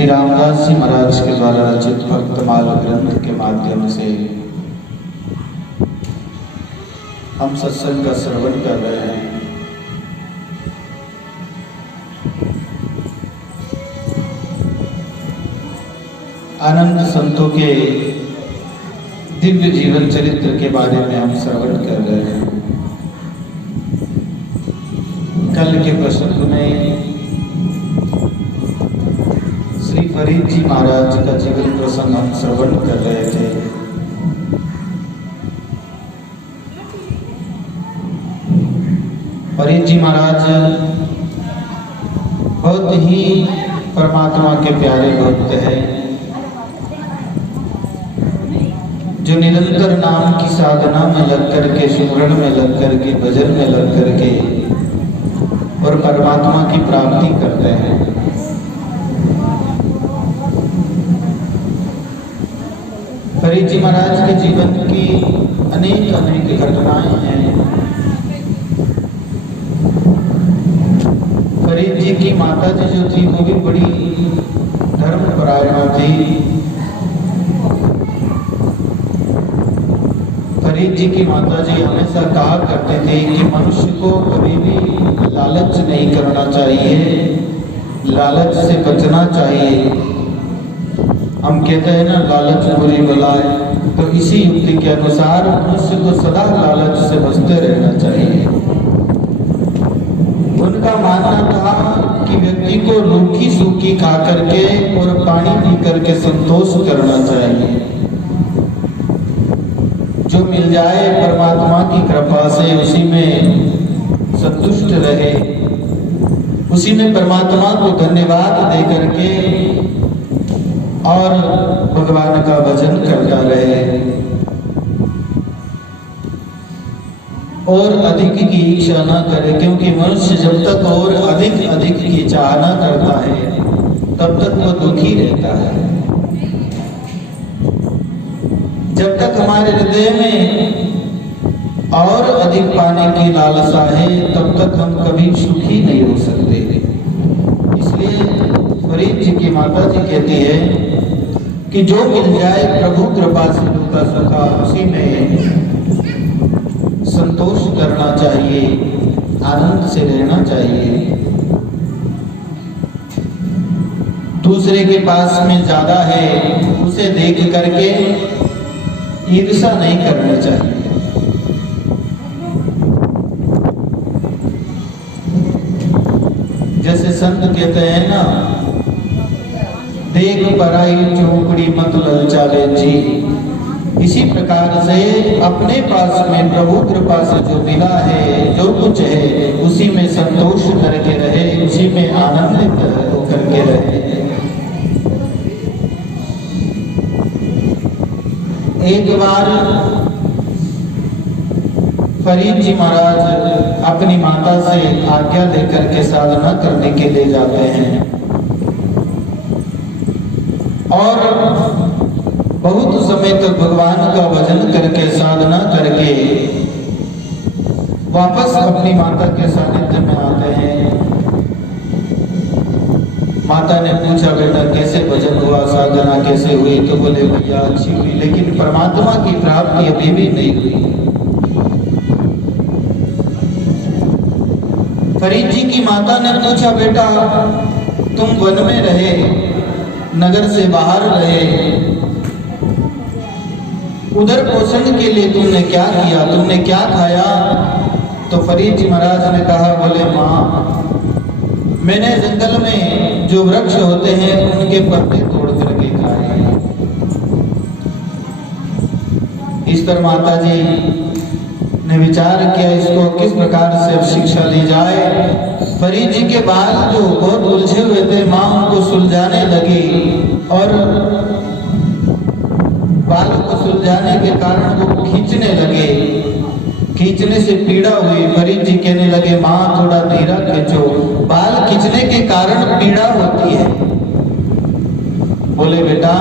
श्री रामदास जी महाराज के द्वारा रचित भक्तमाल ग्रंथ के माध्यम से हम सत्संग का श्रवण कर रहे हैं। आनंद संतों के दिव्य जीवन चरित्र के बारे में हम श्रवण कर रहे हैं। कल के प्रसंग में श्री फरीद जी महाराज का जीवन प्रसंग हम श्रवण कर रहे थे। फरीद जी महाराज बहुत ही परमात्मा के प्यारे भक्त हैं, जो निरंतर नाम की साधना में लग करके, सुमरण में लग करके, भजन में लग करके और परमात्मा की प्राप्ति करते हैं। फरीद जी महाराज के जीवन की अनेक अनेक घटनाएं हैं। फरीद जी की माता जी जो थी वो भी बड़ी धर्मपरायण थी। फरीद जी की माता जी हमेशा कहा करते थे कि मनुष्य को कभी भी लालच नहीं करना चाहिए, लालच से बचना चाहिए। हम कहते हैं ना, लालच बुरी बला है, तो इसी युक्ति के अनुसार मनुष्य को सदा लालच से बचते रहना चाहिए। उनका मानना था कि व्यक्ति को रूखी सूखी खा करके और पानी पी करके संतोष करना चाहिए। जो मिल जाए परमात्मा की कृपा से उसी में संतुष्ट रहे, उसी में परमात्मा को धन्यवाद दे करके और भगवान का भजन करता रहे और अधिक की इच्छा न करे, क्योंकि मनुष्य जब तक और अधिक अधिक की चाहना करता है तब तक वो दुखी रहता है। जब तक हमारे हृदय में और अधिक पाने की लालसा है तब तक हम कभी सुखी नहीं हो सकते। इसलिए फरीद जी की माता जी कहती है कि जो मिल जाए प्रभु कृपा से होता सका उसी में संतोष करना चाहिए, आनंद से रहना चाहिए। दूसरे के पास में ज्यादा है उसे देख करके ईर्ष्या नहीं करनी चाहिए। जैसे संत कहते हैं ना, देख पराई चौकड़ी मत ललचावे जी। इसी प्रकार से अपने पास में प्रभु कृपा से जो मिला है, जो कुछ है, उसी में संतोष करके रहे, उसी में आनंदित करके रहे। एक बार फरीद जी महाराज अपनी माता से आज्ञा लेकर के साधना करने के लिए जाते हैं और बहुत समय तक भगवान का भजन करके, साधना करके वापस अपनी माता के सानिध्य में आते हैं। माता ने पूछा, बेटा कैसे भजन हुआ, साधना कैसे हुई? तो बोले, भैया अच्छी हुई, लेकिन परमात्मा की प्राप्ति अभी भी नहीं हुई। फरीद जी की माता ने पूछा, बेटा तुम वन में रहे, नगर से बाहर रहे, उधर पोषण के लिए तुमने क्या किया, तुमने क्या खाया? तो फरीद जी महाराज ने कहा, बोले माँ मैंने जंगल में जो वृक्ष होते हैं उनके पत्ते तोड़ करके खाए। इस पर माता जी ने विचार किया इसको किस प्रकार से अब शिक्षा दी जाए। फरीद जी के बाल जो बहुत उलझे हुए थे, माँ उनको सुलझाने लगी और बालों को सुलझाने के कारण वो खींचने लगे। खींचने से पीड़ा हुई। फरीद जी कहने लगे, माँ थोड़ा धीरा खींचो, बाल खींचने के कारण पीड़ा होती है। बोले, बेटा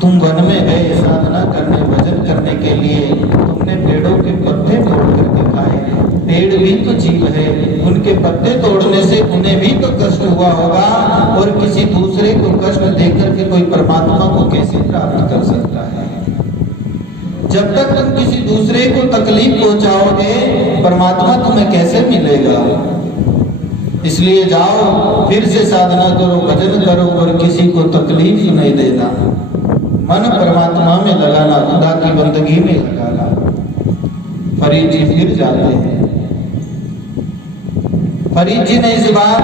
तुम वन में गए साधना करने, भजन करने के लिए, तुमने पेड़ों के पत्ते तोड़ करके खाए, पेड़ भी तो जीव है, उनके पत्ते तोड़ने से उन्हें भी तो कष्ट हुआ होगा, और किसी दूसरे को कष्ट देकर के कोई परमात्मा को कैसे प्राप्त कर सकता है? जब तक तुम किसी दूसरे को तकलीफ पहुंचाओगे, परमात्मा तुम्हें कैसे मिलेगा? इसलिए जाओ, फिर से साधना करो, भजन करो, और किसी को तकलीफ नहीं देना, मन परमात्मा में लगाना, खुदा की बंदगी में लगाना। फरीद जी फिर जाते हैं। फरीद जी ने इस बार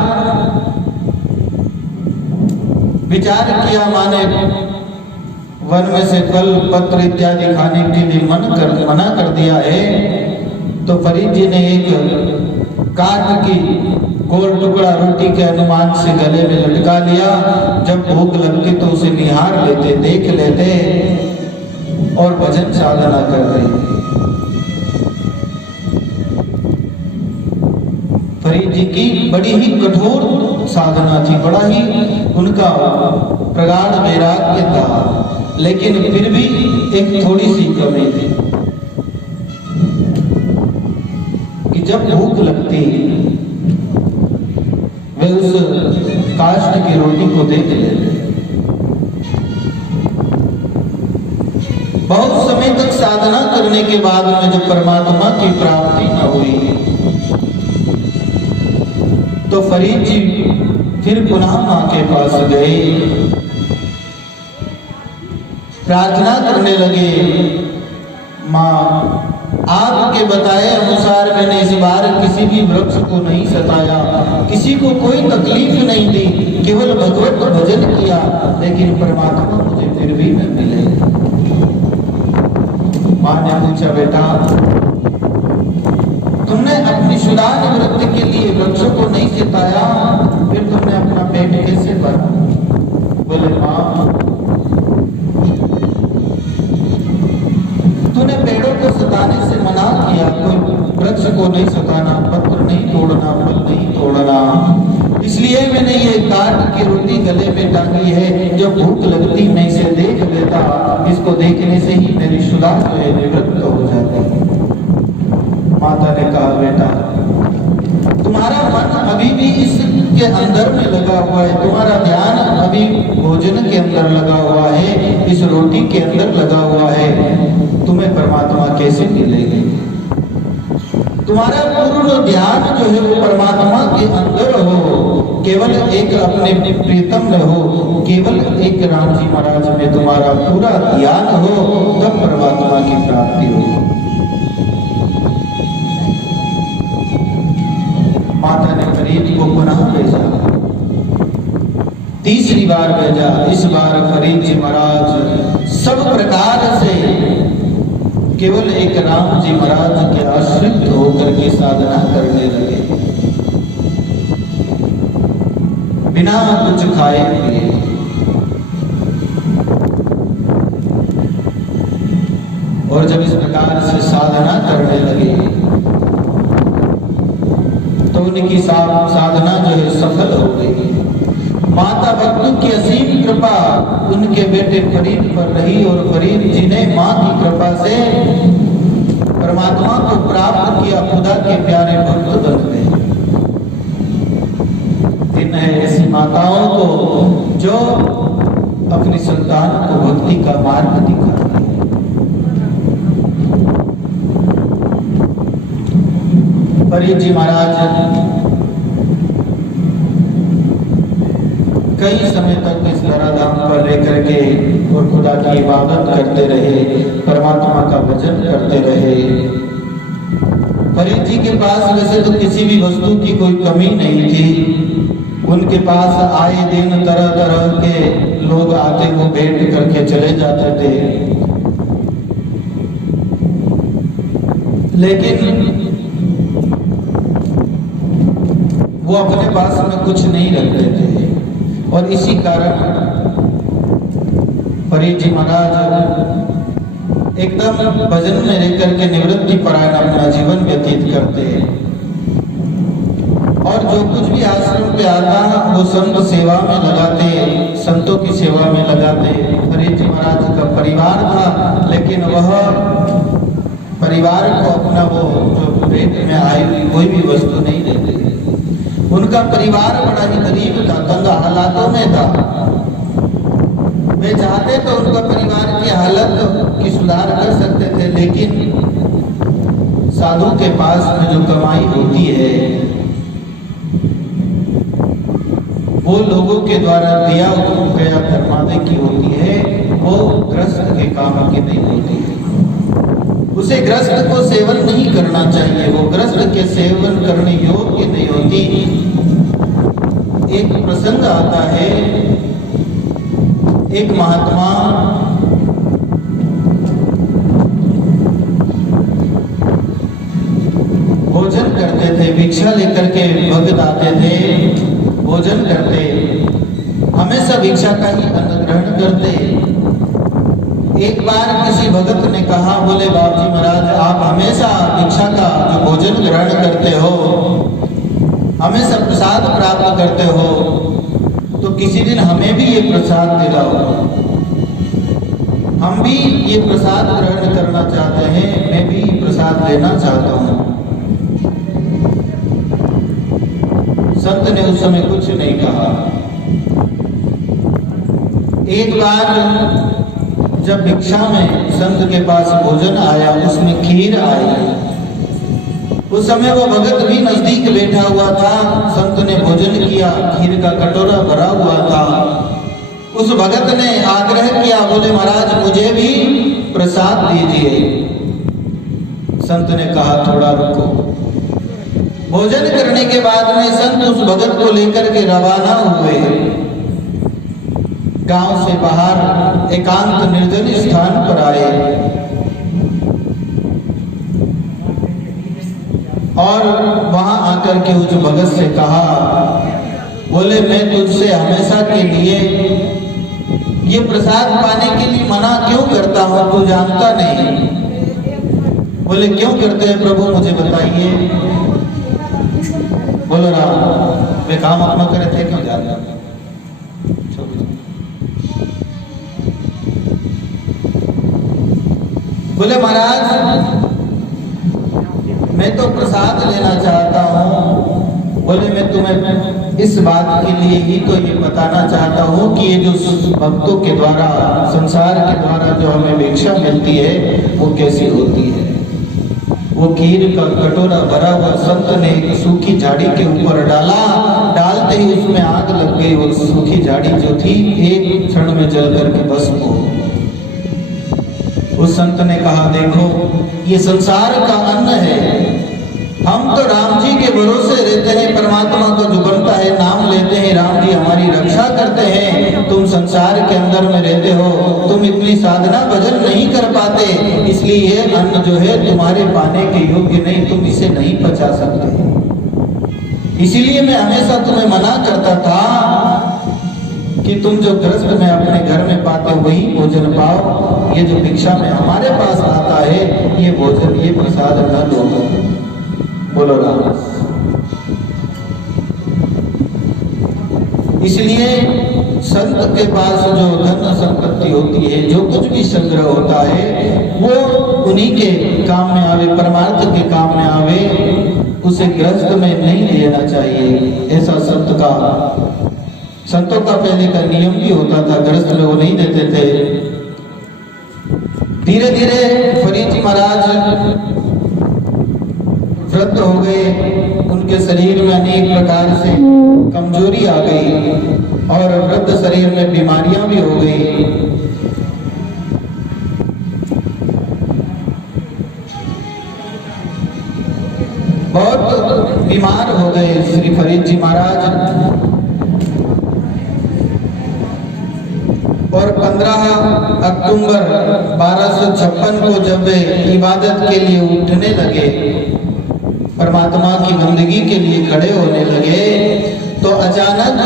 विचार किया, माने वन में से फल पत्र इत्यादि खाने के लिए मना कर दिया है, तो फरीद जी ने एक काठ की गोल टुकड़ा रोटी के अनुमान से गले में लटका लिया। जब भूख लगती तो उसे निहार लेते, देख लेते और भजन साधना करते। फरीद जी की बड़ी ही कठोर साधना थी, बड़ा ही उनका प्रगाढ़ वैराग्य था, लेकिन फिर भी एक थोड़ी सी कमी थी कि जब भूख लगती वे उस काष्ठ की रोटी को देख लेते। बहुत समय तक साधना करने के बाद में जब परमात्मा की प्राप्ति न हुई, तो फरीद जी फिर पुनः मां के पास गए, प्रार्थना करने लगे, मां आपके बताए अनुसार मैंने इस बार किसी भी वृक्ष को नहीं सताया, किसी को कोई तकलीफ नहीं दी, केवल भगवत को भजन किया, लेकिन परमात्मा मुझे फिर भी न मिले। मां ने पूछा, बेटा तुमने अपनी शुदा निवृत्ति के लिए वृक्षों को नहीं सताया, फिर तुमने अपना पेट कैसे भरा? बोले, मां तूने पेड़ों को सताने से मना किया, कोई वृक्ष को नहीं सताना, पत्र नहीं तोड़ना, फल नहीं तोड़ना, इसलिए मैंने ये काठ की रोटी गले में टांगी है। जब भूख लगती मैं इसे देख लेता, इसको देखने से ही मेरी शुदा जो है निवृत्त हो जाती। माता ने कहा, बेटा तुम्हारा मन अभी भी इसके अंदर में लगा हुआ है, तुम्हारा ध्यान अभी भोजन के अंदर लगा हुआ है, इस रोटी के अंदर लगा हुआ है, तुम्हें परमात्मा कैसे मिलेगी? तुम्हारा पूर्ण ध्यान जो है वो परमात्मा के अंदर हो, केवल एक अपने प्रीतम में हो, केवल एक राम जी महाराज में तुम्हारा पूरा ध्यान हो, तब परमात्मा की प्राप्ति हो। माता ने फरीद को पुनः भेजा, तीसरी बार भेजा। इस बार फरीद जी महाराज सब प्रकार से केवल एक राम जी महाराज के आश्रित होकर के साधना करने लगे, बिना कुछ खाए पिए। और जब इस प्रकार से साधना करने लगे तो उनकी साधना जो है सफल हो गई। माता भक्तों की असीम कृपा उनके बेटे फरीद पर रही, और फरीद जी ने मां की कृपा से परमात्मा को प्राप्त किया, खुदा के प्यारे भक्त बन गए। दिन है ऐसी माताओं को जो अपनी संतान को भक्ति का मार्ग दिखाती है। फरीद जी महाराज कई समय तक इस धराधाम पर लेकर के और खुदा की इबादत करते रहे, परमात्मा का भजन करते रहे। फरीद जी के पास वैसे तो किसी भी वस्तु की कोई कमी नहीं थी, उनके पास आए दिन तरह तरह के लोग आते, वो भेंट करके चले जाते थे, लेकिन वो अपने पास में कुछ नहीं रखते थे। और इसी कारण फरीद जी महाराज एकदम भजन में रहकर के निवृत्ति परायण अपना जीवन व्यतीत करते हैं। और जो कुछ भी आश्रम पे आता वो संत सेवा में लगाते, संतों की सेवा में लगाते। फरीद जी महाराज का परिवार था, लेकिन वह परिवार को अपना वो जो भेंट में आई हुई कोई भी वस्तु नहीं देते थे। उनका परिवार बड़ा ही गरीब था, तंग हालातों में था। वे चाहते तो उनका परिवार की हालत की सुधार कर सकते थे, लेकिन साधु के पास में जो कमाई होती है वो लोगों के द्वारा दिया गया धर्मादय की होती है, वो ग्रस्त के काम की नहीं होती है। उसे ग्रस्त को सेवन नहीं करना चाहिए, वो ग्रस्त के सेवन करने योग्य नहीं होती। एक प्रसंग आता है, एक महात्मा भोजन करते थे, भिक्षा लेकर के भक्त आते थे, भोजन करते, हमेशा भिक्षा का ही अन्न ग्रहण करते। एक बार किसी भगत ने कहा, बोले बाबू जी महाराज, आप हमेशा भिक्षा का जो भोजन ग्रहण करते हो, हमेशा प्रसाद प्राप्त करते हो, तो किसी दिन हमें भी ये प्रसाद दिलाओ। हम भी ये प्रसाद ग्रहण करना चाहते हैं, मैं भी प्रसाद लेना चाहता हूँ। संत ने उस समय कुछ नहीं कहा। एक बार जब भिक्षा में संत के पास भोजन आया, उसमें खीर आई। उस समय वो भगत भी नजदीक बैठा हुआ था। संत ने भोजन किया, खीर का कटोरा भरा हुआ था। उस भगत ने आग्रह किया, बोले महाराज मुझे भी प्रसाद दीजिए। संत ने कहा थोड़ा रुको। भोजन करने के बाद में संत उस भगत को लेकर के रवाना हुए। गांव से बाहर एकांत निर्जन स्थान पर आए और वहां आकर के उस भगत से कहा, बोले मैं तुझसे हमेशा के लिए ये प्रसाद पाने के लिए मना क्यों करता हूं, तू जानता नहीं। बोले क्यों करते हैं प्रभु, मुझे बताइए। बोलो राम, वे काम अपना करे थे क्यों जानता। बोले महाराज मैं तो प्रसाद लेना चाहता हूँ। बोले मैं तुम्हें इस बात के लिए ही तो ये बताना चाहता हूँ कि ये जो भक्तों के द्वारा, संसार के द्वारा जो हमें भिक्षा मिलती है वो कैसी होती है। वो खीर का कटोरा भरा हुआ संत ने एक सूखी झाड़ी के ऊपर डाला, डालते ही उसमें आग लग गई। वो सूखी झाड़ी जो थी एक क्षण में जल करके भस्म हो। उस संत ने कहा, देखो ये संसार का अन्न है, हम तो राम जी के भरोसे रहते हैं। परमात्मा का जो बनता है नाम लेते हैं, राम जी हमारी रक्षा करते हैं। तुम संसार के अंदर में रहते हो, तुम इतनी साधना भजन नहीं कर पाते, इसलिए ये अन्न जो है तुम्हारे पाने के योग्य नहीं, तुम इसे नहीं पचा सकते। इसीलिए मैं हमेशा तुम्हें मना करता था कि तुम जो ग्रस्त में अपने घर में पाते वही भोजन पाओ। ये जो भिक्षा में हमारे पास आता है, ये भोजन, ये प्रसाद न लो। बोलो राम। इसलिए संत के पास जो धन संपत्ति होती है, जो कुछ भी संग्रह होता है, वो उन्हीं के काम में आवे, परमार्थ के काम में आवे। उसे ग्रस्त में नहीं लेना चाहिए। ऐसा संतों का पहले का नियम भी होता था, ग्रस्त में वो नहीं देते थे। धीरे धीरे फरीद जी महाराज वृद्ध हो गए, उनके शरीर में अनेक प्रकार से कमजोरी आ गई और वृद्ध शरीर में बीमारियां भी हो गई। बहुत बीमार हो गए श्री फरीद जी महाराज। और 15 अक्टूबर 1256 को जब वे इबादत के लिए उठने लगे, परमात्मा की बंदगी के लिए खड़े होने लगे, तो अचानक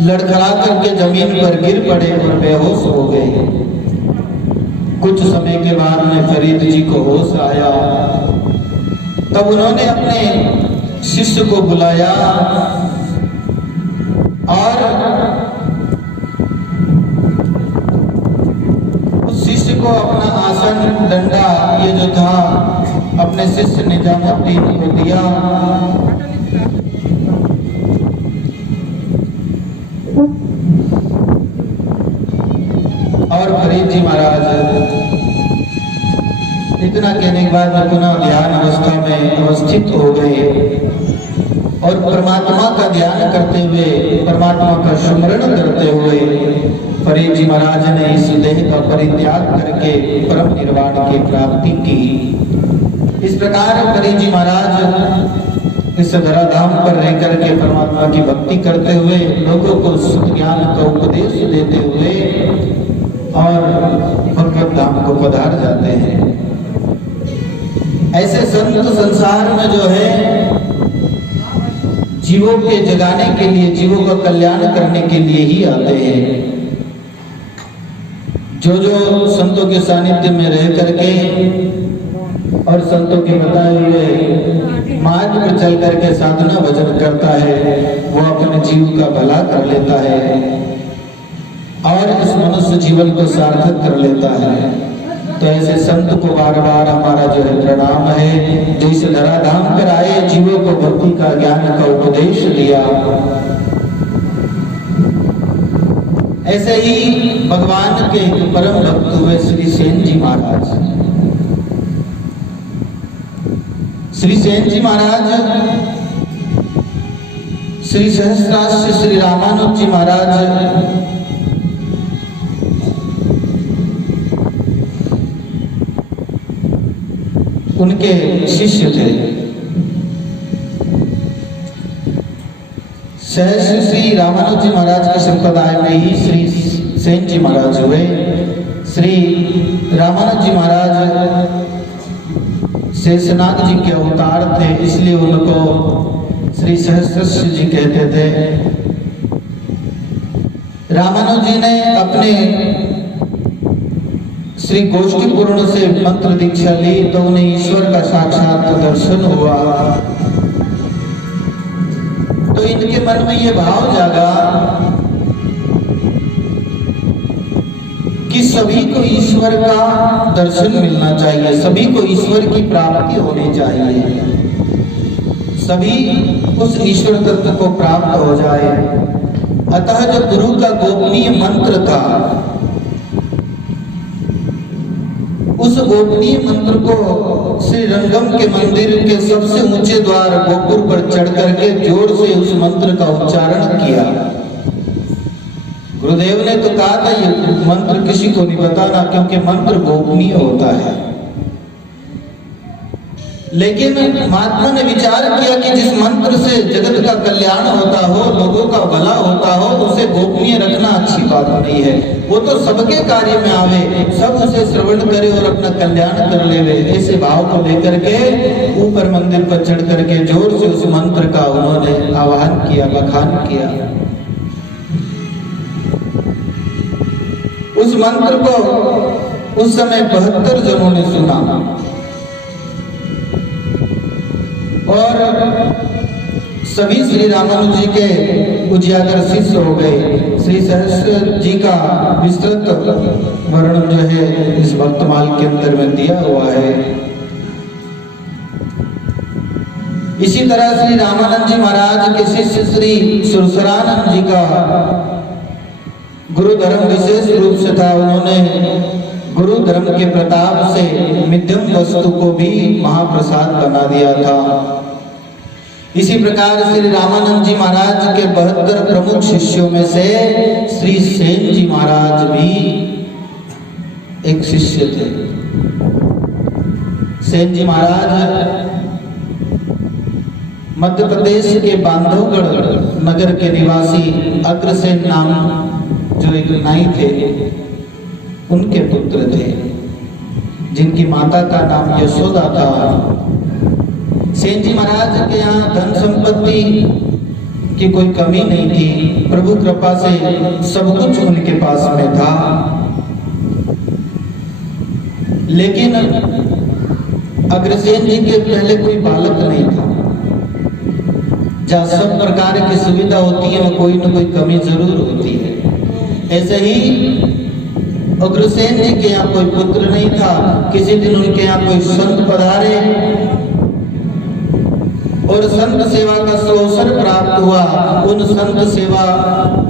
लड़खड़ा करके जमीन पर गिर पड़े और बेहोश हो गए। कुछ समय के बाद में फरीद जी को होश आया। तब उन्होंने अपने शिष्य को बुलाया और को अपना आसन, डंडा ये जो था अपने शिष्य निजामुद्दीन को दिया। और फरीद जी महाराज इतना कहने के बाद में पुनः ध्यान अवस्था में अवस्थित हो गए और परमात्मा का ध्यान करते हुए, परमात्मा का स्मरण करते हुए फरीद जी महाराज ने इस देह का परित्याग करके परम निर्वाण की प्राप्ति की। इस प्रकार फरीद जी महाराज इस धराधाम पर रह करके परमात्मा की भक्ति करते हुए लोगों को शुद्ध ज्ञान का उपदेश देते हुए और भगवत धाम को पधार जाते हैं। ऐसे संत संसार में जो है जीवों के जगाने के लिए, जीवों का कल्याण करने के लिए ही आते हैं। जो जो संतों के सानिध्य में रह करके और संतों के बताए हुए मार्ग पर चल करके साधना भजन करता है, वो अपने जीव का भला कर लेता है और इस मनुष्य जीवन को सार्थक कर लेता है। तो ऐसे संत को बार बार हमारा जो है प्रणाम है, जो इस धराधाम पर आए, जीवों को भक्ति का ज्ञान का उपदेश दिया। ऐसे ही भगवान के परम भक्त हुए श्री सेन जी महाराज। श्री सेन जी महाराज श्री सहस्त्राक्ष श्री रामानुज जी महाराज उनके शिष्य थे। सहस्त्र श्री रामानुज जी महाराज के संप्रदाय में ही श्री सेन जी महाराज हुए। श्री रामानुज जी महाराज शेषनाग जी के अवतार थे, इसलिए उनको श्री सहस्त्र जी कहते थे। रामानुज जी ने अपने श्री गोष्ठी पूर्ण से मंत्र दीक्षा ली तो उन्हें ईश्वर का साक्षात दर्शन हुआ। तो इनके मन में ये भाव जागा कि सभी को ईश्वर का दर्शन मिलना चाहिए, सभी को ईश्वर की प्राप्ति होनी चाहिए, सभी उस ईश्वर तत्व को प्राप्त हो जाए। अतः जो गुरु का गोपनीय मंत्र था, उस गोपनीय मंत्र को श्री रंगम के मंदिर के सबसे ऊंचे द्वार गोपुर पर चढ़ करके जोर से उस मंत्र का उच्चारण किया। गुरुदेव ने तो कहा था ये मंत्र किसी को नहीं बताना, क्योंकि मंत्र गोपनीय होता है। लेकिन महात्मा ने विचार किया कि जिस मंत्र से जगत का कल्याण होता हो, लोगों का भला होता हो, उसे गोपनीय रखना अच्छी बात नहीं है। वो तो सबके कार्य में आवे, सब उसे श्रवण करे और अपना कल्याण कर लेवे। ऐसे भाव को लेकर के ऊपर मंदिर पर चढ़ करके जोर से उस मंत्र का उन्होंने आह्वान किया, बखान किया। उस मंत्र को उस समय 72 जनों ने सुना और सभी श्री रामानुज जी के उजियागर शिष्य हो गए। श्री सहस्त्र जी का विस्तृत वर्णन जो है इस भक्तमाल के अंदर में दिया हुआ है। इसी तरह श्री रामानंद जी महाराज के शिष्य श्री सुरसरानंद जी का गुरु धर्म विशेष रूप से था। उन्होंने गुरु धर्म के प्रताप से मध्यम वस्तु को भी महाप्रसाद बना दिया था। इसी प्रकार श्री रामानंद जी महाराज के 72 प्रमुख शिष्यों में से श्री सेन जी महाराज भी एक शिष्य थे। सेन जी महाराज मध्य प्रदेश के बांधवगढ़ नगर के निवासी अग्रसेन नाम जो एक नाई थे, उनके पुत्र थे, जिनकी माता का नाम यशोदा था। सेन जी महाराज के यहाँ धन संपत्ति की कोई कमी नहीं थी, प्रभु कृपा से सब कुछ उनके पास में था। लेकिन अग्रसेन जी के पहले कोई बालक नहीं था। जहाँ सब प्रकार की सुविधा होती है वहाँ कोई न कोई कमी जरूर होती है। ऐसे ही अग्रसेन जी के यहाँ कोई पुत्र नहीं था। किसी दिन उनके यहाँ कोई संत पधारे और संत सेवा का अवसर प्राप्त हुआ। उन संत सेवा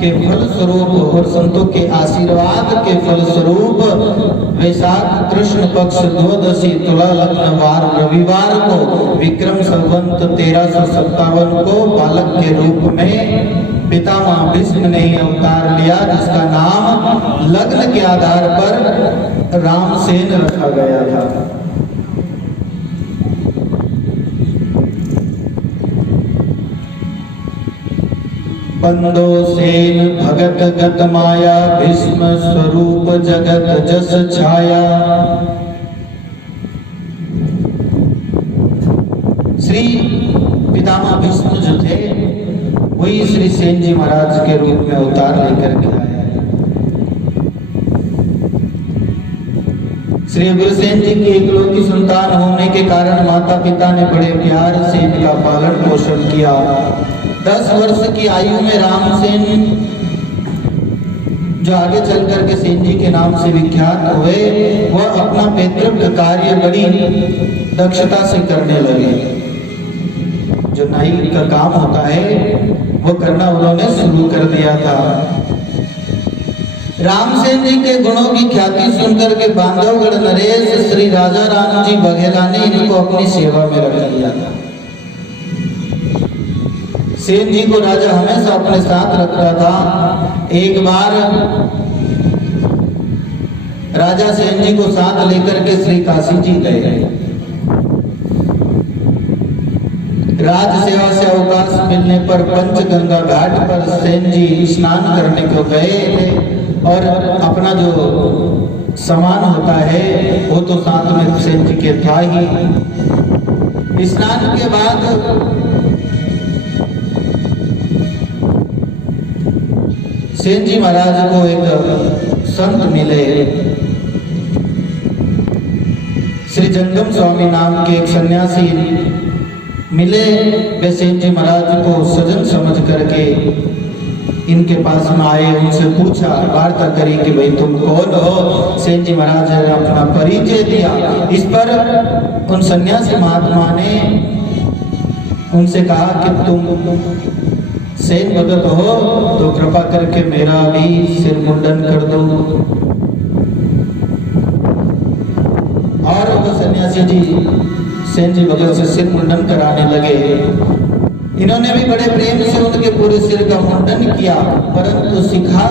के फल स्वरूप और संतों के आशीर्वाद के फल स्वरूप वैशाख कृष्ण पक्ष द्वादशी तुला लग्न वार रविवार को विक्रम संवत 1357 को बालक के रूप में पितामह भीष्म ने अवतार लिया, जिसका नाम लग्न के आधार पर रामसेन रखा गया था। बंदो सेन भगत गत माया भीष्म स्वरूप जगत जस छाया। श्री पितामह भीष्म जो थे वही श्री सेन जी महाराज के रूप में अवतार लेकर के आए। श्री गुरुसेन जी की इकलौती संतान होने के कारण माता पिता ने बड़े प्यार से इनका पालन पोषण किया। 10 वर्ष की आयु में रामसेन जो आगे चल करके सेन जी के नाम से विख्यात हुए, वह अपना पैतृक कार्य बड़ी दक्षता से करने लगे। जो नाई का काम होता है वो करना उन्होंने शुरू कर दिया था। रामसेन जी के गुणों की ख्याति सुनकर के बांधवगढ़ नरेश श्री राजा राम जी बघेला ने इनको अपनी सेवा में रख लिया था। सेन जी को राजा हमेशा अपने साथ रखता था। एक बार राजा सेन जी को साथ लेकर के श्री काशी जी गए। राज सेवा से अवकाश मिलने पर पंचगंगा घाट पर सेन जी स्नान करने को गए थे और अपना जो सामान होता है वो तो साथ में सेन जी के था ही। स्नान के बाद सेन जी महाराज को एक संत मिले। श्री जंगम स्वामी नाम के एक सन्यासी मिले। वे सेन जी महाराज को सजन समझ करके इनके पास में आए, उनसे पूछा, वार्ता करी कि भाई तुम कौन हो। सेन जी महाराज ने अपना परिचय दिया। इस पर उन सन्यासी महात्मा ने उनसे कहा कि तुम सेन भगत हो तो कृपा करके मेरा भी सिर मुंडन कर दो। और वो सन्यासी जी सेन जी भगत से सिर मुंडन कराने लगे। इन्होंने भी बड़े प्रेम से उनके पूरे सिर का मुंडन किया, परंतु शिखा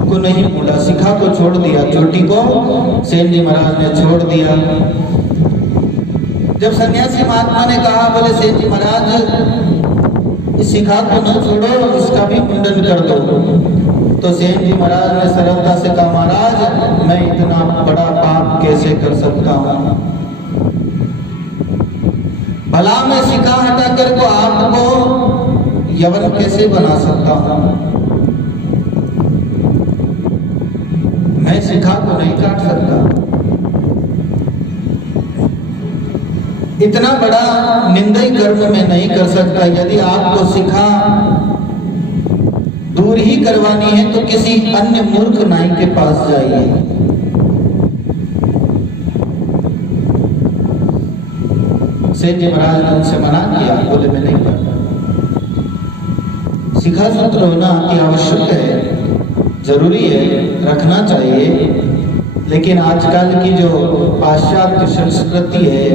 को नहीं मोड़ा, शिखा को छोड़ दिया। चोटी को सेन जी महाराज ने छोड़ दिया। जब सन्यासी महात्मा ने कहा, बोले सेन जी महाराज इस शिखा को न छोड़ो, इसका भी मुंडन कर दो। तो सेन जी महाराज ने सरलता से कहा, महाराज मैं इतना बड़ा पाप कैसे कर सकता हूँ। भला मैं शिखा हटाकर को आपको यवन कैसे बना सकता हूँ। मैं शिखा को नहीं काट सकता। इतना बड़ा निंदनीय कर्म मैं नहीं कर सकता। यदि आपको शिखा दूर ही करवानी है तो किसी अन्य मूर्ख नाई के पास जाइए। सेन जी महाराज ने उनसे मना किया, बोले मैं नहीं करता। शिखा सूत्र होना अति आवश्यक है, जरूरी है, रखना चाहिए। लेकिन आजकल की जो पाश्चात्य संस्कृति है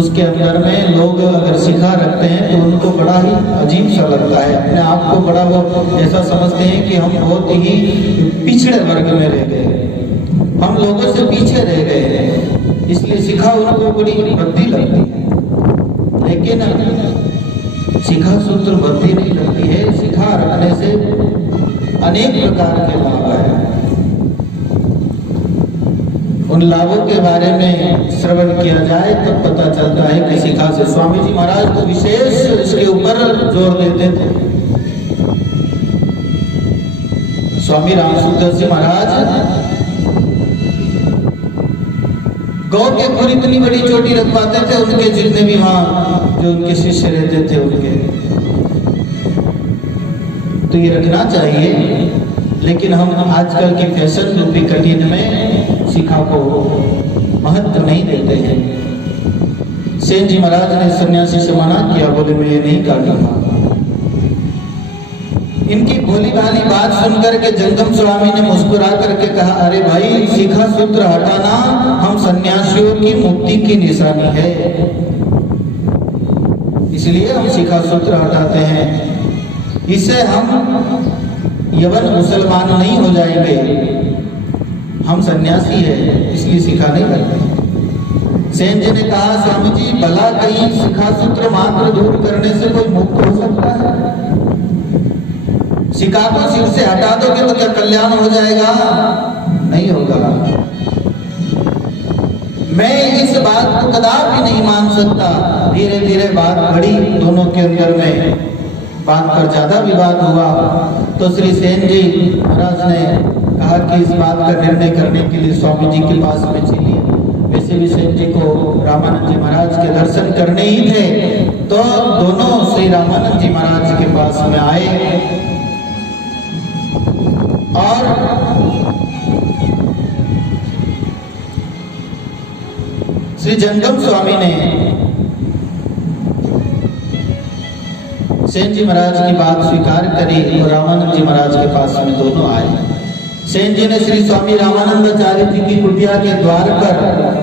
उसके अंदर में लोग अगर शिखा रखते हैं तो उनको बड़ा ही अजीब सा लगता है। अपने आप को बड़ा वो ऐसा समझते हैं कि हम बहुत ही पिछड़े वर्ग में रह गए, हम लोगों से पीछे रह गए, इसलिए शिखा उनको बड़ी भद्दी लगती है। लेकिन शिखा सूत्र भद्दी नहीं लगती है। शिखा रखने से अनेक प्रकार के लाभ है। उन लाभों के बारे में श्रवण किया जाए तब पता चलता है कि शिखा से स्वामी जी महाराज को विशेष इसके ऊपर जोर देते थे। स्वामी रामसूत्र जी महाराज गौ के ऊपर इतनी बड़ी चोटी रखवाते थे, उनके जितने भी वहां जो उनके शिष्य रहते थे उनके, तो ये रखना चाहिए। लेकिन हम आजकल की फैशन रूपी कठिन में शिखा को महत्व नहीं देते हैं। सेन जी महाराज ने सन्यासी से मना किया, बोले मैं ये नहीं काटूंगा। इनकी भोली भाली बात सुनकर के जंगम स्वामी ने मुस्कुरा करके कहा, अरे भाई शिखा सूत्र हटाना हम सन्यासियों की मुक्ति की निशानी है, इसलिए हम शिखा सूत्र हटाते हैं। इससे हम यवन मुसलमान नहीं हो जाएंगे, हम सन्यासी है इसलिए शिखा नहीं करते। सेन जी ने कहा, स्वामी जी भला कहीं शिखा सूत्र मात्र दूर करने से कोई मुक्त हो सकता है? शिखा को सिर से हटा दोगे तो क्या कल्याण हो जाएगा? नहीं होगा। मैं इस बात को कदापि नहीं मान सकता। धीरे धीरे बात बढ़ी दोनों के अंदर में, बात पर ज्यादा विवाद हुआ। तो श्री सेन जी महाराज ने कहा कि इस बात का निर्णय करने के लिए स्वामी जी के पास में चलिए। वैसे भी सेन जी को रामानंद जी महाराज के दर्शन करने ही थे, तो दोनों श्री रामानंद जी महाराज के पास में आए और श्री जंगम स्वामी ने सेन जी महाराज की बात स्वीकार करी और रामानंद जी महाराज के पास में दोनों आए। सेन जी ने श्री स्वामी रामानंदाचार्य जी की कुटिया के द्वार पर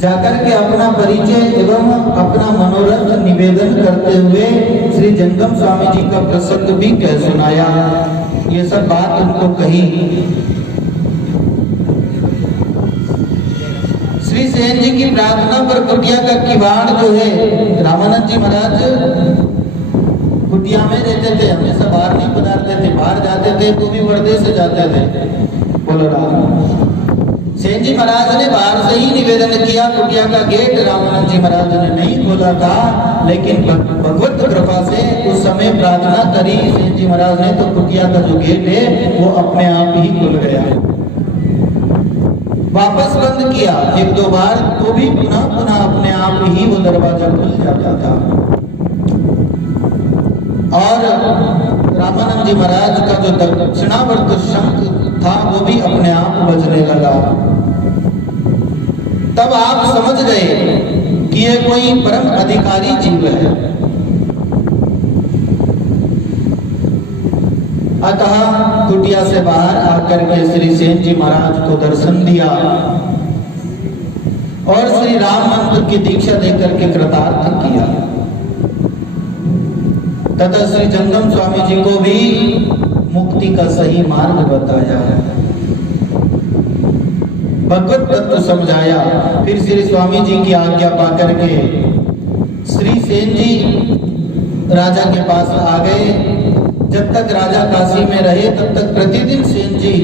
जाकर के अपना परिचय एवं अपना मनोरथ निवेदन करते हुए श्री जंगम स्वामी जी का प्रसंग भी कह सुनाया। ये सब बात उनको कही। श्री सेन जी की प्रार्थना पर कुटिया का किवाड़ जो है, रामानंद जी महाराज कुटिया में रहते थे, हमेशा बाहर नहीं पधारते थे। बाहर जाते थे तो भी पर्दे से जाते थे। बोलो राम। सेन जी महाराज ने बाहर से ही निवेदन किया। कुटिया का गेट रामानंद जी महाराज ने नहीं खोला था, लेकिन भगवत कृपा से उस समय प्रार्थना करी सेन जी महाराज ने, तो कुटिया का जो गेट है वो अपने आप ही खुल गया। वापस बंद किया एक दो बार, तो भी पुनः पुनः अपने आप ही वो दरवाजा खुल जाता था। और रामानंद जी महाराज का जो दक्षिणावर्त शंख था वो भी अपने आप बजने लगा। तब आप समझ गए कि ये कोई परम अधिकारी जीव है। अतः कुटिया से बाहर आकर के श्री सेन जी महाराज को दर्शन दिया और श्री राम मंत्र की दीक्षा देकर के कृतार्थ किया। तथा श्री जंगम स्वामी जी को भी मुक्ति का सही मार्ग बताया, भगवत तत्व समझाया। फिर श्री स्वामी जी की आज्ञा पाकर के श्री सेन जी राजा के पास आ गए। जब तक राजा काशी में रहे तब तक प्रतिदिन सेन जी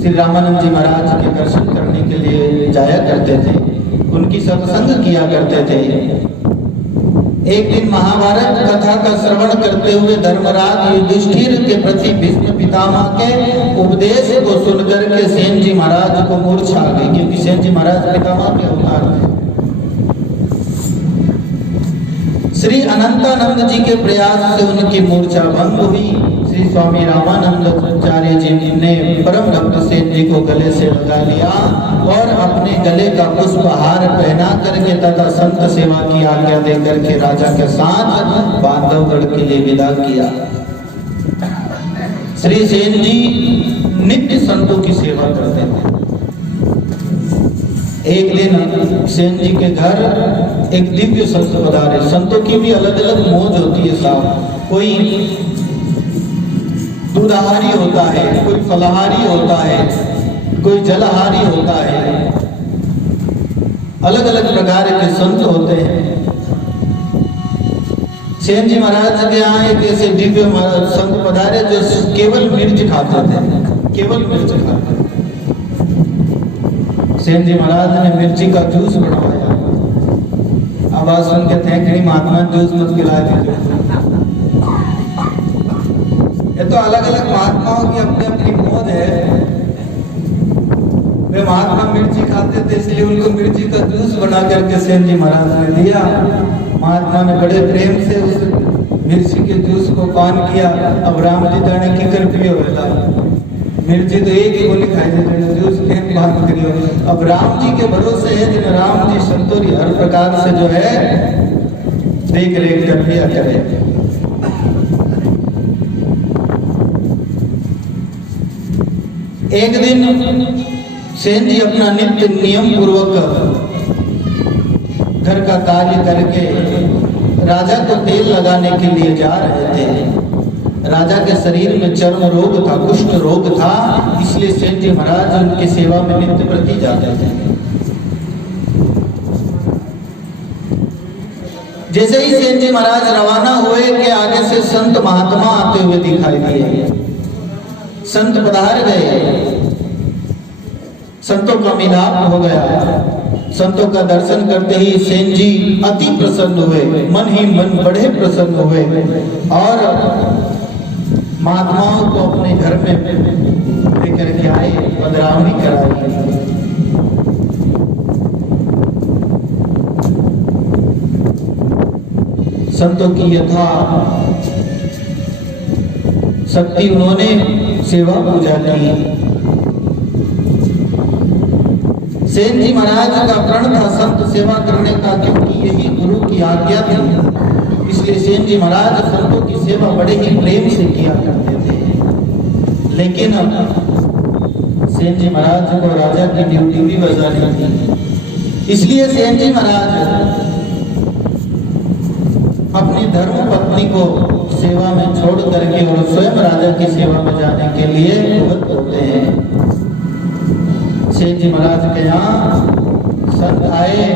श्री रामानंद जी महाराज के दर्शन करने के लिए जाया करते थे, उनकी सत्संग किया करते थे। एक दिन महाभारत कथा का श्रवण करते हुए धर्मराज युधिष्ठिर के प्रति भीष्म पितामह के उपदेश को सुनकर के सेन जी महाराज को मूर्छा आ गई, क्योंकि सेन जी महाराज पितामह के अवतार थे। श्री अनंतानंद जी के प्रयास से उनकी मूर्छा भंग हुई। श्री स्वामी रामानंदाचार्य जी ने परम भक्त सेन जी को गले से लगा लिया और अपने गले का पुष्पहार पहना करके तथा संत सेवा की आज्ञा देकर के राजा के साथ बांधवगढ़ के लिए विदा किया। श्री सेन जी नित्य संतों की सेवा करते थे। एक दिन सेन जी के घर एक दिव्य संत पधारे। संतों की भी अलग अलग मौज होती है साहब। कोई दूधाहारी होता है, कोई फलाहारी होता है, कोई जलहारी होता है, अलग अलग प्रकार के संत होते हैं। सेन जी महाराज के यहाँ एक ऐसे दिव्य संत पधारे जो केवल मिर्च खाते थे, केवल मिर्च खाते थे। सेन जी महाराज ने मिर्ची का जूस बनवाया। आवाज सुन के थैंकड़ी महात्मा जूस मत पिलाए थे। ये तो अलग अलग महात्माओं की अपनी अपनी मौज है। वे महात्मा मिर्ची खाते थे इसलिए उनको मिर्ची का जूस बना करके सेन जी महाराज ने दिया। महात्मा ने बड़े प्रेम से उस मिर्ची के जूस को पान किया। अब राम जी जाने की कर पियो वेला मिर्ची तो एक ही गोली खाई देते जो उसके बात करियो। अब राम जी के भरोसे है जिन राम जी संतोरी हर प्रकार से जो है देख रेख कर लिया करे। एक दिन सेन जी अपना नित्य नियम पूर्वक घर का कार्य करके राजा को तेल लगाने के लिए जा रहे थे। राजा के शरीर में चर्म रोग था, कुष्ठ रोग था, इसलिए सेन जी महाराज उनकी सेवा में नित्य प्रति जाते थे। जैसे ही सेन जी महाराज रवाना हुए कि आगे से संत महात्मा आते हुए दिखाई दिए। संत पधार गए, संतों का मिलाप हो गया। संतों का दर्शन करते ही सेन जी अति प्रसन्न हुए, मन ही मन बड़े प्रसन्न हुए और महात्माओं को अपने घर में लेकर के आए, पधरावनी कराई। संतों की यथा शक्ति उन्होंने सेवा पूजा की। सेन जी महाराज का प्रण था संत सेवा करने का, क्योंकि यही गुरु की आज्ञा थी। इसलिए सेन जी महाराज संतों की सेवा बड़े ही प्रेम से किया करते थे। लेकिन सेन जी महाराज को राजा की ड्यूटी भी बजानी थी, इसलिए सेन जी महाराज अपनी धर्म पत्नी को सेवा में छोड़ करके और स्वयं राजा की सेवा में जाने के लिए भुगत होते हैं। सेन जी महाराज के यहाँ संत आए,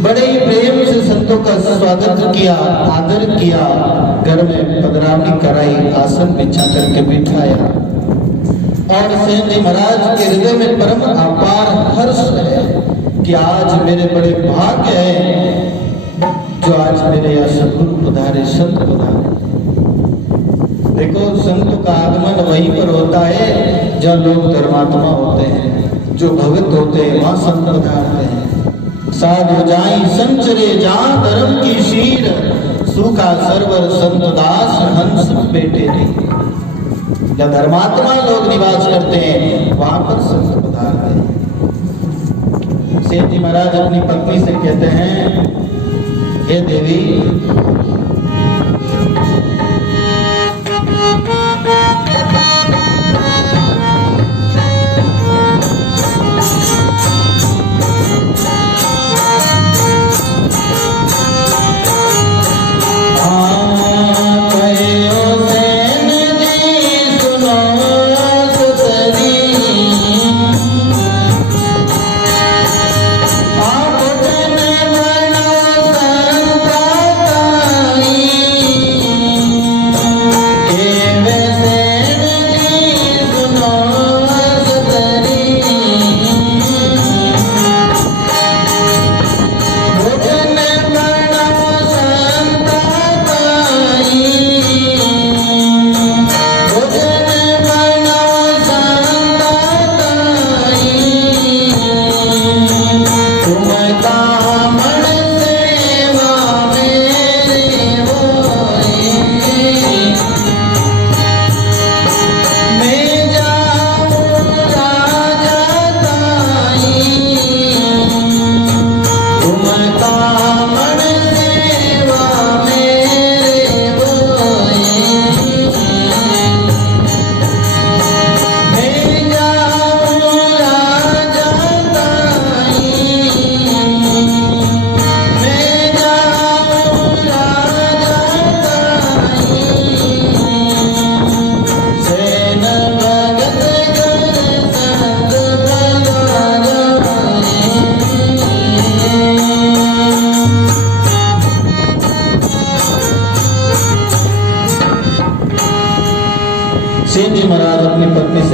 बड़े ही प्रेम से संतों का स्वागत किया, आदर किया, घर में पधरावनी कराई, आसन बिछा करके बिठाया। और सेन जी महाराज के हृदय में परम अपार हर्ष है कि आज मेरे बड़े भाग्य है जो आज मेरे यहाँ सद्गुरु पधारे, संत पधारे। देखो संत का आगमन वहीं पर होता है जहाँ लोग धर्मात्मा होते हैं, जो भगत होते हैं, वहां संत पधारते हैं। साधु जाई संचरे जहाँ धर्म की शीर, सूखा सरवर संत दास हंस बेटे नहीं। जहाँ धर्मात्मा लोग निवास करते हैं वहां पर संत पधारते हैं। सेठ जी महाराज अपनी पत्नी से कहते हैं, हे देवी,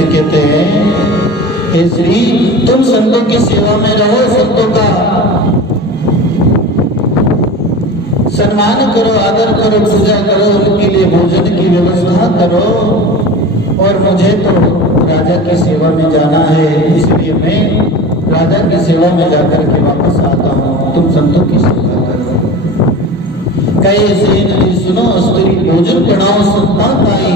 से कहते हैं, हे श्री तुम संतों की सेवा में रहो, संतों का सम्मान करो, आदर करो, पूजा करो, उनके लिए भोजन की व्यवस्था करो। और मुझे तो राजा की सेवा में जाना है, इसलिए मैं राजा की सेवा में जाकर के वापस आता हूँ, तुम संतों की सेवा करो। कहे सेन जी सुनो, स्त्री भोजन बनाओ संता ताई,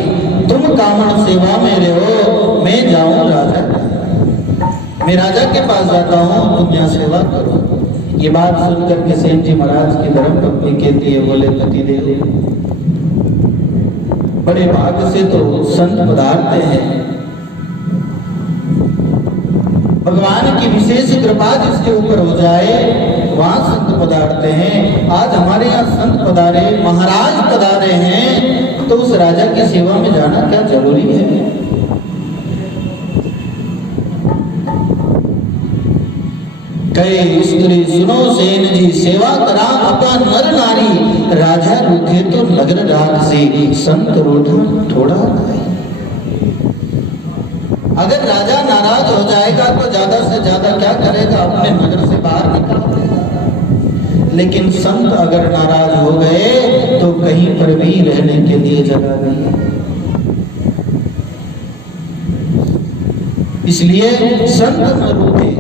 तुम कामण सेवा में रहो, मैं जाऊं राजा, मैं राजा के पास जाता हूँ, तुम यहाँ सेवा करो। ये बात सुनकर के सेन जी महाराज की धर्म पत्नी कहती है, बोले पतिदेव बड़े भाग्य से तो संत पधारते हैं, भगवान की विशेष कृपा जिसके ऊपर हो जाए वहां संत पधारते हैं। आज हमारे यहाँ संत पधारे, महाराज पधारे हैं, तो उस राजा की सेवा में जाना क्या जरूरी है? कहे स्त्री सुनो सेन जी, सेवा करा अपा नर नारी, राजा रूठे तो नगर राग से, संत रूठा थोड़ा खाए। अगर राजा नाराज हो जाएगा तो ज्यादा से ज्यादा क्या करेगा, अपने नगर से बाहर निकाल देगा। लेकिन संत अगर नाराज हो गए तो कहीं पर भी रहने के लिए जगह नहीं है। इसलिए संत न रूठे,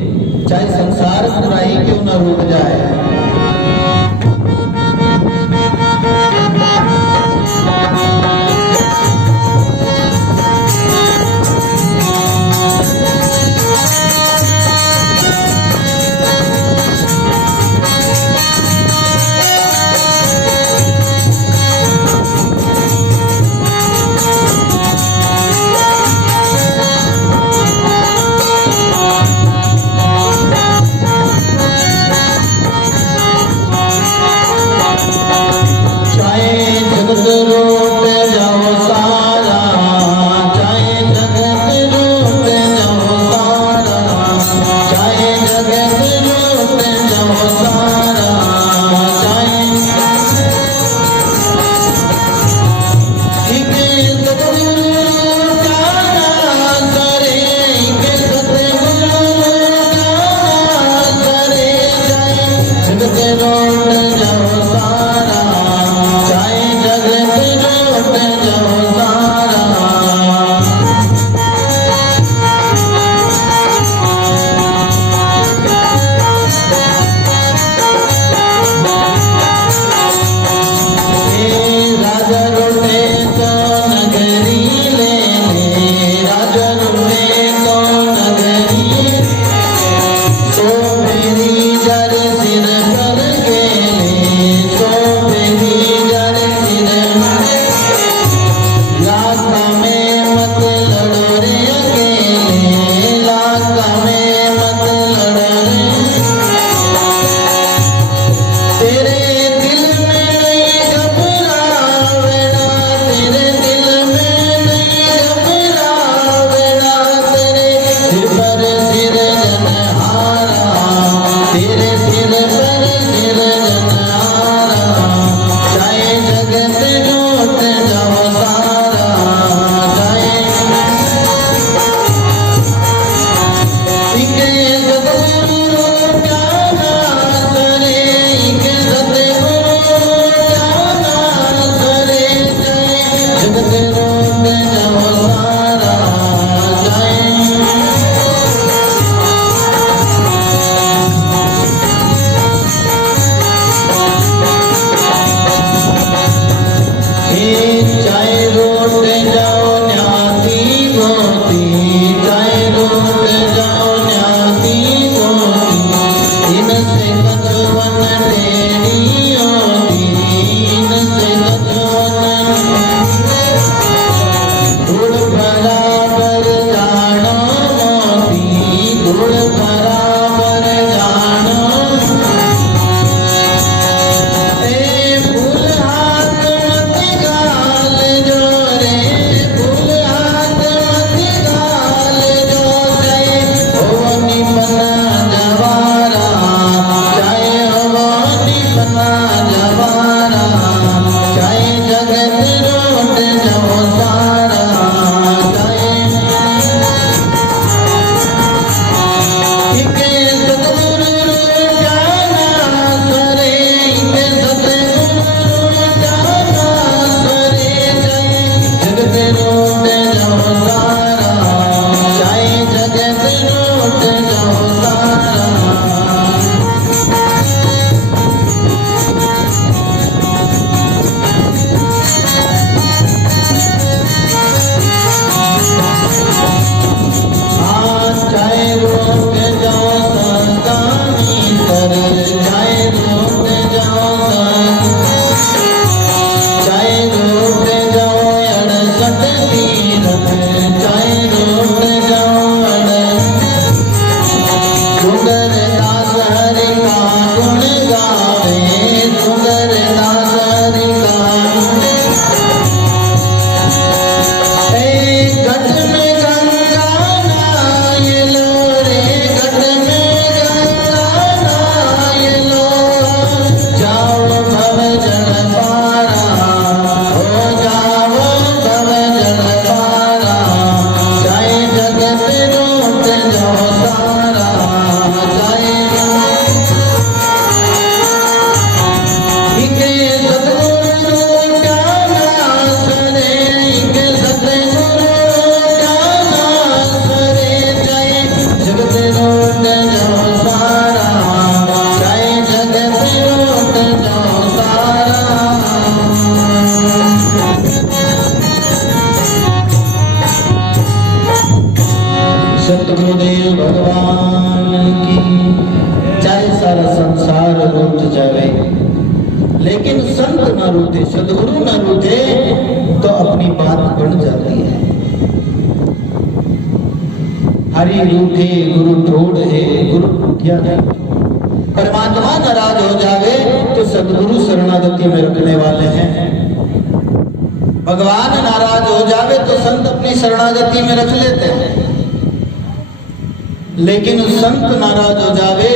चाहे संसार बुराई क्यों न रुक जाए। सतगुरुदेव भगवान की। चाहे सारा संसार रूठ जावे, लेकिन संत न रूठे, सदगुरु न रूठे तो अपनी बात बन जाती है। हरि रूठे गुरु ट्रोड़ है, गुरु रूठिया नहीं। परमात्मा नाराज हो जावे तो सदगुरु शरणागति में रखने वाले हैं। भगवान नाराज हो जावे तो संत अपनी शरणागति में रख लेते हैं, लेकिन संत नाराज हो जावे,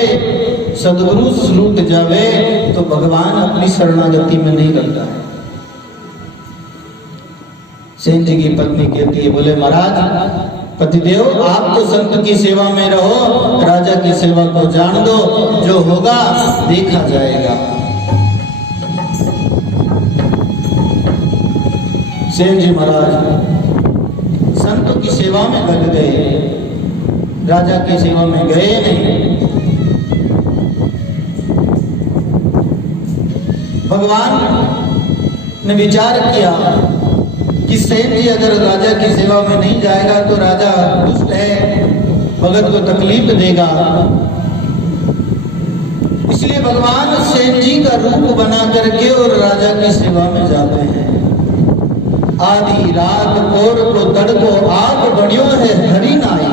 सदगुरु रूठ जावे तो भगवान अपनी शरणागति में नहीं रखता है। सेन जी की पत्नी कहती है, बोले महाराज पतिदेव आप तो संत की सेवा में रहो, राजा की सेवा को जान दो, जो होगा देखा जाएगा। सेन जी महाराज संत की सेवा में लग गए, राजा की सेवा में गए नहीं। भगवान ने विचार किया कि सेन जी अगर राजा की सेवा में नहीं जाएगा तो राजा दुष्ट है, भगत को तकलीफ देगा। इसलिए भगवान सेन जी का रूप बना करके और राजा की सेवा में जाते हैं। आधी रात कोर को तड़को आप बढ़ियो है हरि नाई।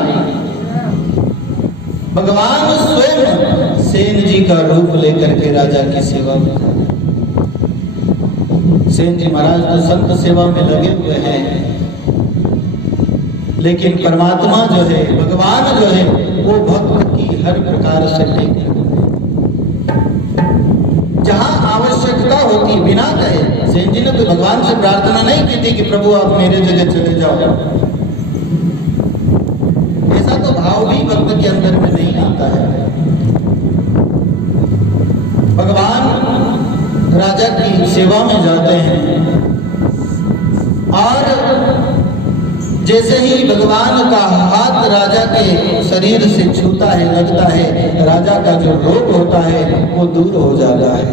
भगवान स्वयं सेन जी का रूप लेकर के राजा की सेवा में जाते। सेन जी महाराज तो संत सेवा में लगे हुए हैं, लेकिन परमात्मा जो है, भगवान जो है, वो भक्त की हर प्रकार से टेक। जहां आवश्यकता होती बिना कहे, सेन जी ने तो भगवान से प्रार्थना नहीं की थी कि प्रभु आप मेरे जगह चले जाओ। ऐसा तो भाव भी भक्त के अंदर में नहीं आता है। भगवान राजा की सेवा में जाते हैं और जैसे ही भगवान का हाथ राजा के शरीर से छूता है, लगता है, राजा का जो रोग होता है वो दूर हो जाता है।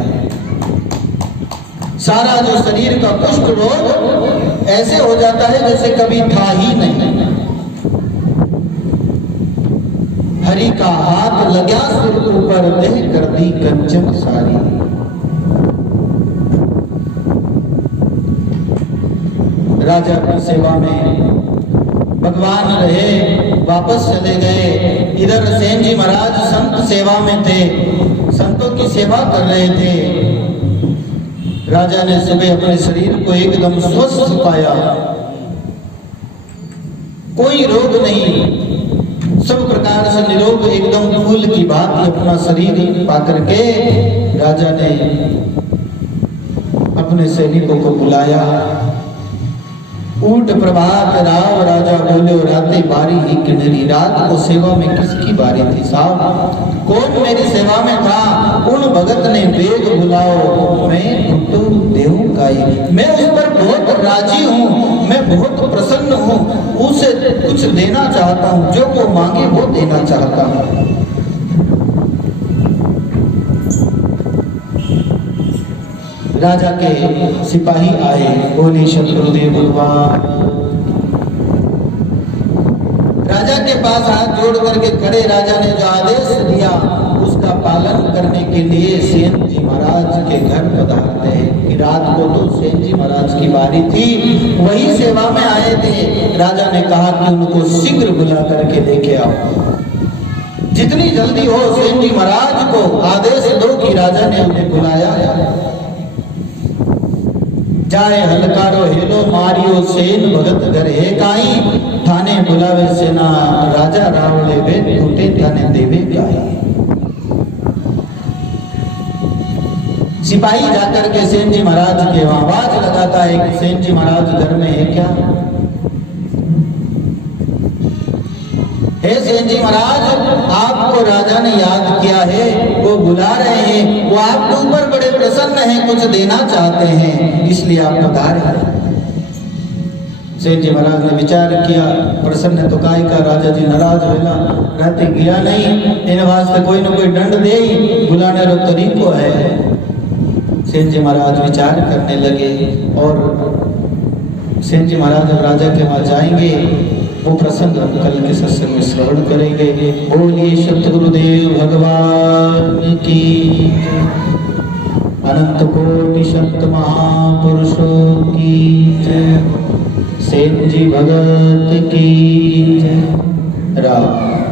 सारा जो शरीर का कुष्ठ रोग ऐसे हो जाता है जैसे कभी था ही नहीं। हरि का हाथ लगा सिर ऊपर, देह कर दी कंचन सारी। राजा की सेवा में भगवान रहे, वापस चले गए। इधर सेन जी महाराज संत सेवा में थे, संतों की सेवा कर रहे थे। राजा ने सुबह अपने शरीर को एकदम स्वस्थ पाया, कोई रोग नहीं, सब प्रकार से निरोग, एकदम फूल की भांति अपना शरीर पा करके राजा ने अपने सैनिकों को बुलाया। ऊट प्रभात राव राजा बोले, राते बारी ही किन्नरी। रात को सेवा में किसकी बारी थी साहब? कौन मेरी सेवा में था? उन भगत ने वेग बुलाओ, मैं तो देहूं गाई। मैं उस पर बहुत राजी हूँ, मैं बहुत प्रसन्न हूँ, उसे कुछ देना चाहता हूँ, जो वो मांगे वो देना चाहता हूँ। राजा के सिपाही आए, बोले शत्रुदेव भगवान। राजा के पास हाथ जोड़ करके खड़े, राजा ने जो आदेश दिया उसका पालन करने के लिए सेन जी महाराज के घर पधारते हैं। कि रात को तो सेन जी महाराज की बारी थी, वही सेवा में आए थे। राजा ने कहा कि उनको शीघ्र बुला करके लेके आओ, जितनी जल्दी हो। सेन जी महाराज को आदेश दो कि राजा ने उन्हें बुलाया। जाए हलकारो हेलो मारियो सेन भगत घर है काई। थाने बुलावे सेना राजा रावले वे टूटे थाने देवे गाई। सिपाही जाकर के सेन जी महाराज के आवाज लगाता है कि सेन जी महाराज घर में है क्या? हे सेन जी महाराज, आपको राजा ने याद किया है, वो बुला रहे हैं, वो आपके ऊपर बड़े प्रसन्न हैं, कुछ देना चाहते हैं, इसलिए आप पधारे। सेन जी महाराज ने विचार किया, प्रसन्न तो काय का, राजा जी नाराज होला, रहते गया नहीं, इन वास्ते कोई ना कोई दंड दे ही, बुलाने रो तरीको है। सेन जी महाराज विचार करने लगे और सेन जी महाराज जब राजा के वहां जाएंगे, वो प्रसंग हम कल के सत्संग में श्रवण करेंगे। बोलिए सतगुरुदेव भगवान की, अनंत कोटि संत महापुरुषों की, सेठ जी भगत की। राम।